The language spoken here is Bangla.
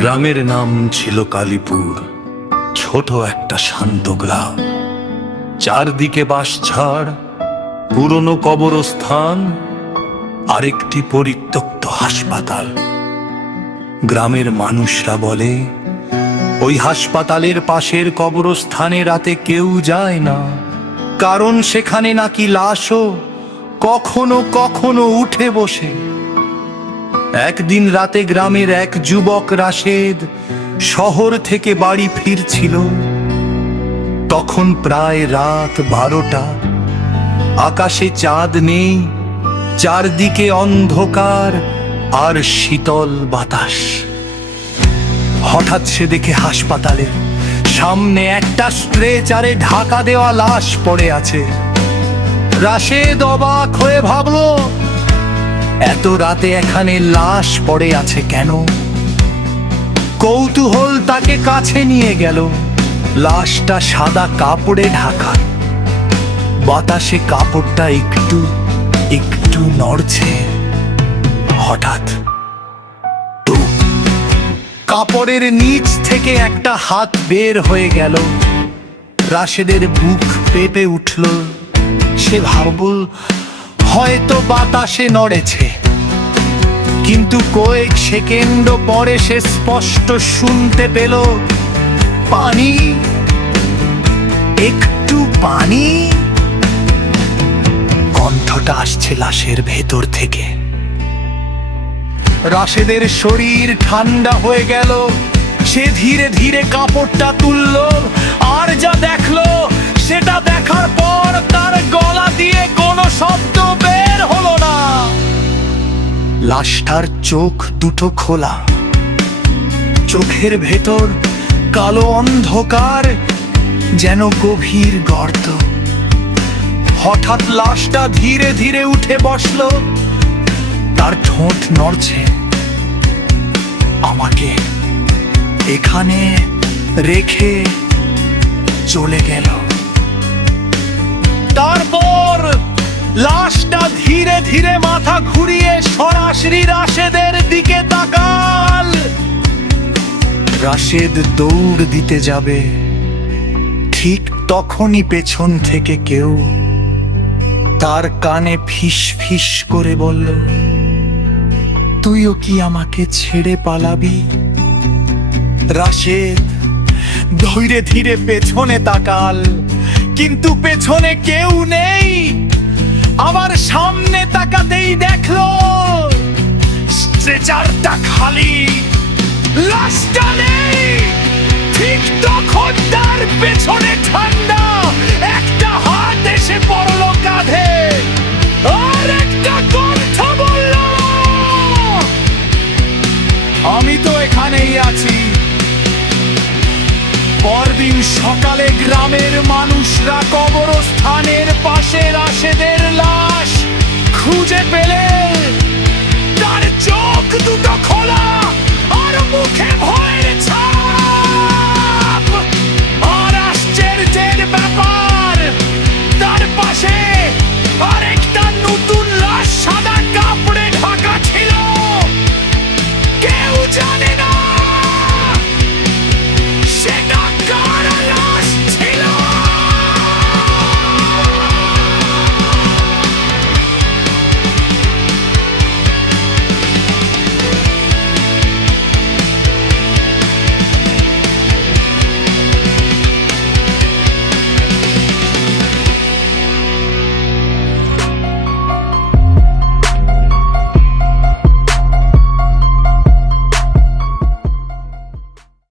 গ্রামের নাম ছিল কালীপুর। ছোট একটা শান্ত গ্রাম, চারদিকে বাঁশঝাড়, পুরনো কবরস্থান, আরেকটি পরিত্যক্ত হাসপাতাল। গ্রামের মানুষরা বলে ওই হাসপাতালের পাশের কবরস্থানে রাতে কেউ যায় না, কারণ সেখানে নাকি লাশও কখনো কখনো উঠে বসে। একদিন রাতে গ্রামের এক যুবক রাশেদ শহর থেকে বাড়ি ফিরছিল। তখন প্রায় রাত 12টা। আকাশে চাঁদ নেই, চারদিকে অন্ধকার আর শীতল বাতাস। হঠাৎ সে দেখে হাসপাতালের সামনে একটা স্ট্রেচারে ঢাকা দেওয়া লাশ পড়ে আছে। রাশেদ অবাক হয়ে ভাবলো, এত রাতে এখানে লাশ পড়ে আছে কেন? কৌতূহল তাকে কাছে নিয়ে গেল। লাশটা সাদা কাপড়ে ঢাকা, বাতাসে কাপড়টা একটু একটু নড়ছে। হঠাৎ কাপড়ের নিচ থেকে একটা হাত বের হয়ে গেল। রাশেদের বুক পেঁপে উঠল। সে ভাবল হয়তো বাতাসে নড়েছে, কিন্তু কয়েক সেকেন্ড পরে সে স্পষ্ট শুনতে পেল, পানি, একটু পানি। কণ্ঠটা আসছে লাশের ভেতর থেকে। রাশেদের শরীর ঠান্ডা হয়ে গেল। সে ধীরে ধীরে কাপড়টা তুলল, আর যা দেখলো সেটা দেখার পর তার গলা দিয়ে কোনো শব্দ বের হলো না। লাশটার চোখ দুটো খোলা, চোখের ভেতর কালো অন্ধকার, যেন গভীর গর্ত। হঠাৎ লাশটা ধীরে ধীরে উঠে বসলো। তার ঠোঁট নড়ছে। আমাকে এখানে রেখে চলে গেল। তারপর লাশটা ধীরে ধীরে মাথা ঘুরিয়ে সরাসরি রাশেদের দিকে তাকাল। রাশেদ দৌড় দিতে যাবে, ঠিক তখনই পেছন থেকে কেউ তার কানে ফিস ফিস করে বলল, তুইও কি আমাকে ছেড়ে পালাবি? রাশেদ ধীরে ধীরে পেছনে তাকাল, কিন্তু পেছনে কেউ নেই। আবার সামনে তাকাতেই দেখলো স্ট্রেচারটা খালি, লাশটা নেই। ঠিক তখন তার পেছনে ঠান্ডা একটা হাত এসে পড়ল কাঁধে, আর একটা কণ্ঠ বলল, আমি তো এখানেই আছি। পরদিন সকালে গ্রামের মানুষরা কবরস্থানের পাশে রাশেদের লাশ খুঁজে পেলে। তার চোখ দুটো খোলা আর মুখে ভয়ের ছাপ। আর আশ্চর্যের ব্যাপার, তার পাশে আরেকটা নতুন লাশ সাদা